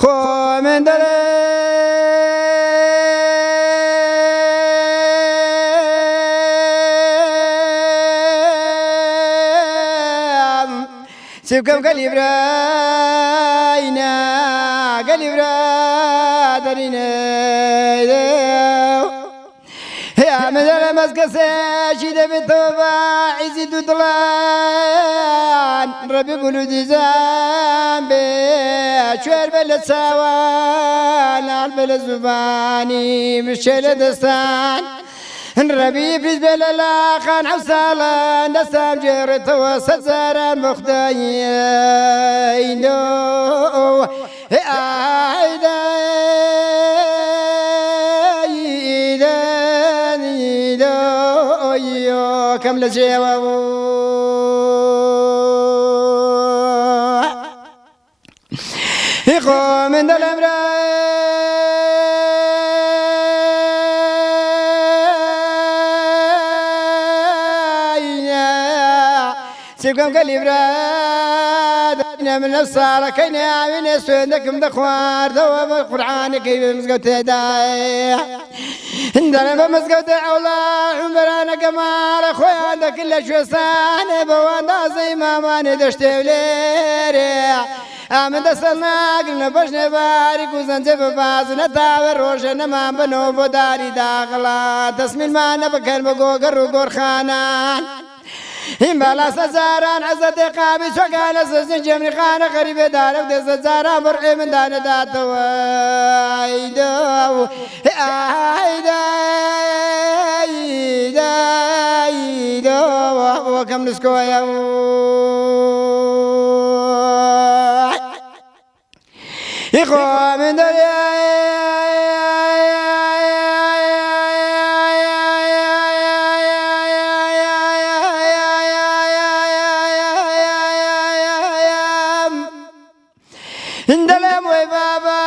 خو من درم سيبكم قليبراينا قليبرا درينا يا مدر مسكسة شيدة بالتوبة عزيز طلان ربي قولوا ديزان بشوير بالسوان البل الزباني مشيل دستان ربي فيز بلا خان حوصالا نسام جرت وسزارا مخدين كم لجيوه يقوم من الأمر سيبكم كالإبراد من الصالة كينا من سودكم دخوار ذوب القرآن كيف مسقوت داي اندر بمسقوت أولا عمرانا كمال أخوي عندك كل شوسان بوانا زي ما ماني دشتوليري آمن دستنا قلنا بشنا بارك وزنجب باز نتاور روشنا ما بنو بداري داخلا تسمين ما نبكر بقوقر وقور خانان هم بالا سزاران عزت قابي شقال سزن جمري خانة غريب دارك دي سزاران برعي من دان داتو ايدو ايدو وكم نسكو يا إخوة من اندلم وبابا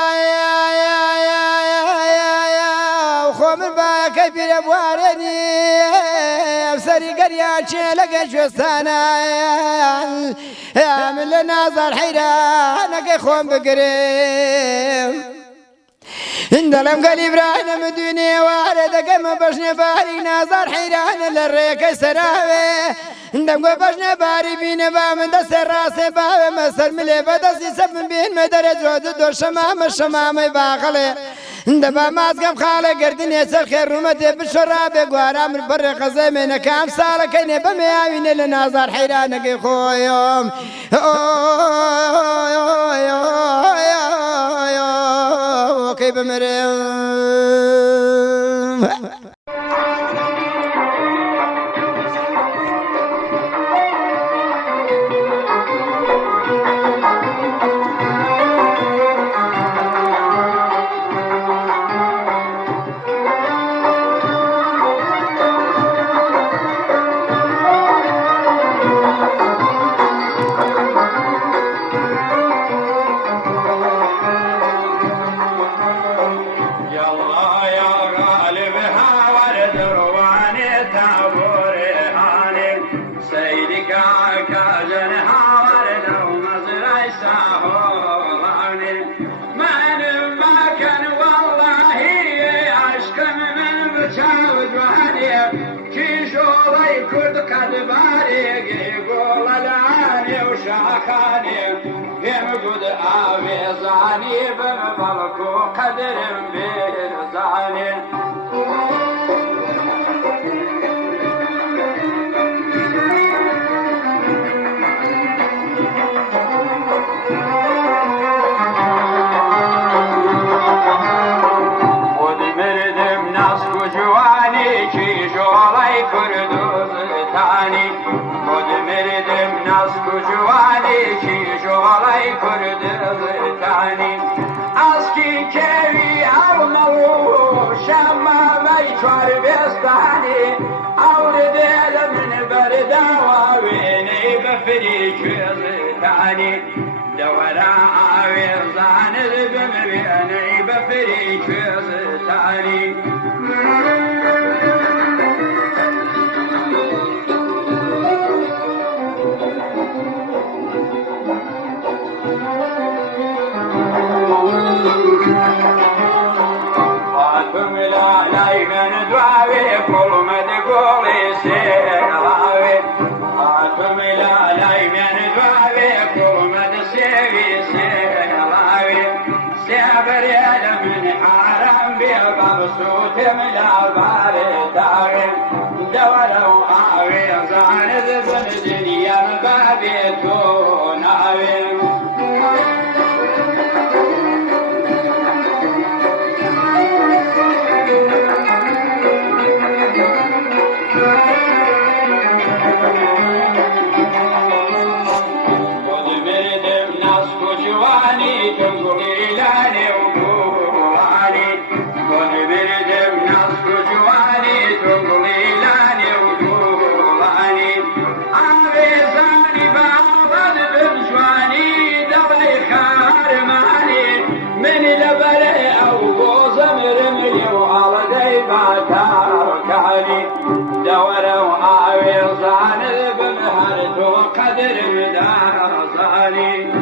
وخو من با كبير ابوارني بسري قريان شيلك شوستانا من لنازل حيرانك خوم بقريم اندلم قليب رانا مدوني واردك ما بشني باري نازل حيران للريك سراوي اندم قو بشني باري بين با من دس الراس با مسر ملي بدس سب بين مدرج ود دور شمام الشمام باخله اندبا مازقم خاله قردني سر خير رمتي بالشراب قوارا من بر قزي من كام سالة كيني بمياوين لنازل حيرانك خويوم كيف مريم قدر بيرزاني خود مردم نسك جواني كي جولي كردوز تاني خود مردم نسك جواني كي جولي كردوز تاني اسكي كيوي عرمو شما بيشوار بيستاني اولد من بردا وويني بفريك تاني دورا عويزان بمبيني بفريك تاني Oh خاتم لا لاي من دواوي كل ما تقولي سيراوي خاتم لا لاي من دواوي كل ما تسيبي سيراوي سيبر يا من حرام بالقبصوت ملا بارداوي دوروا آوي زاند بن دنيا بابي توناوي دوروا آوي زانب بمهرت وقدر مدار صالي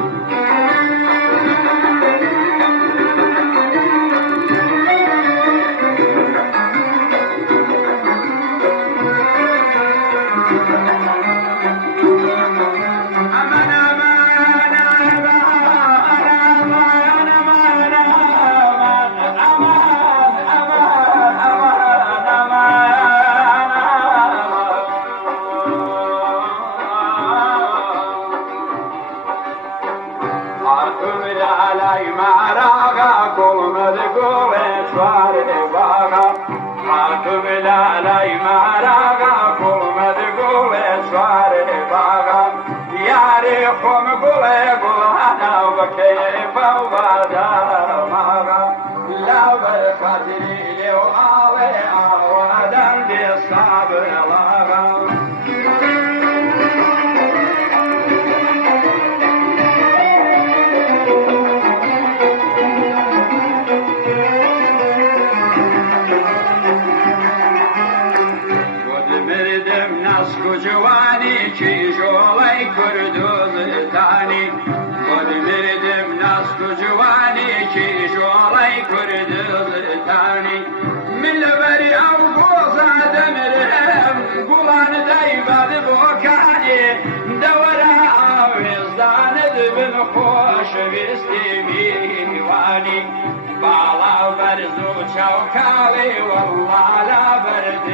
شوكالي والله لا برد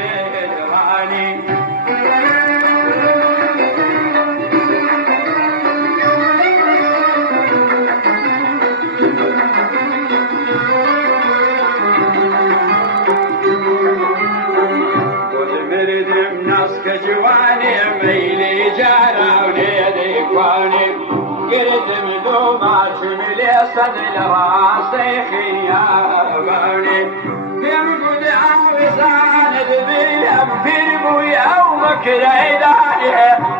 الغاني والمرد منسك جواني ميلي جارا وليدي كواني قرد مدوما شملي صدل راسي خياباني كم قد عاوزان بيلم في بوي او مكريداني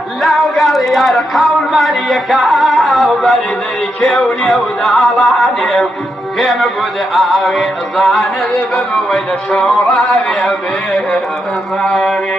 لو قال يرقوا الملكة وبرد الكوني ودالاني كم قد عاوزان بمويل شورابي بيرزاني